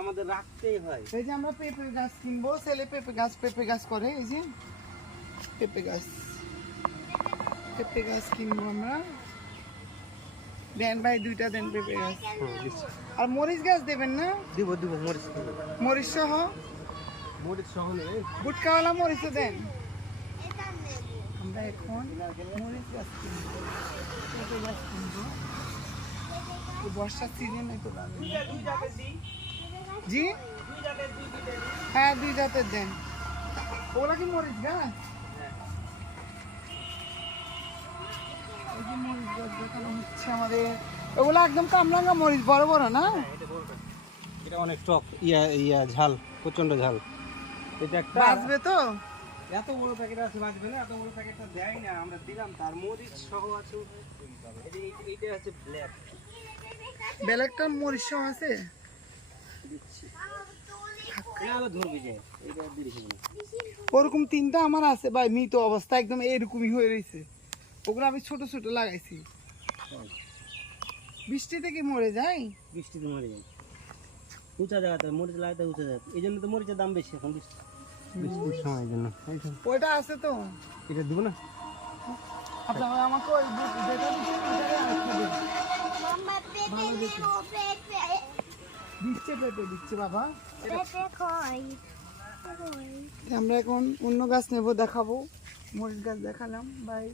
আমাদের রাখতেই হয়। এই যে আমরা পেঁপে গাছ কিনবো, ছেলে পেঁপে গাছ করে, এই যে পেঁপে গাছ কিনবো আমরা। দেন ভাই 2টা দেন পেঁপে গাছ। আর মরিচ গাছ দেবেন না? দিব মরিচ সহ। মরিচ সহ নেই, গুটকাওয়ালা মরিচও দেন। আমরা এখন মরিচ গাছ কিনবো, পেঁপে গাছ কিনবো। বর্ষার সিজনে তো লাগে। জি হ্যাঁ 2 জাতের দেন। ওগুলা কি মরিচ গাছ? এই যে মরিচ গাছ দেখানো হচ্ছে আমাদের। ওগুলো একদম কামরাঙ্গা মরিচ, বড় বড় না? এটা অনেক টক, ঝাল, প্রচন্ড ঝাল। এটা একটা বাঁচবে তো? এত বড় প্যাকেট আছে, বাঁচবে না? এত বড় প্যাকেটটা দেয় না, আমরা দিলাম। তার মরিচ সহ আছে। এইটা হচ্ছে ব্ল্যাকটা মরিচ সহ আছে। ধরবি যে এইটা দিয়েছি। ওরকম 3টা আমার আছে ভাই, মৃত অবস্থা একদম এরকমই হয়ে রয়েছে। ওগুলো আমি ছোট ছোট লাগাইছি। বৃষ্টিতে কি মরে যায়? বৃষ্টিতে মরে যায়, উঁচা জায়গাতে মরিচ লাগাতে, উঁচা জায়গাতে। এই জন্য তো মরিচের দাম বেশি এখন বৃষ্টির সময়ের জন্য। ওইটা আছে তো, এটা দিব না। আচ্ছা ভাই আমাকে ওই যেটা দিচ্ছেন ওইটারে আরেকটা দেন। ভালো দেখে দিচ্ছে, পেঁপে দিচ্ছে বাবা। আমরা এখন অন্য গাছ নেব, দেখাবো। মরিচ গাছ দেখালাম ভাই।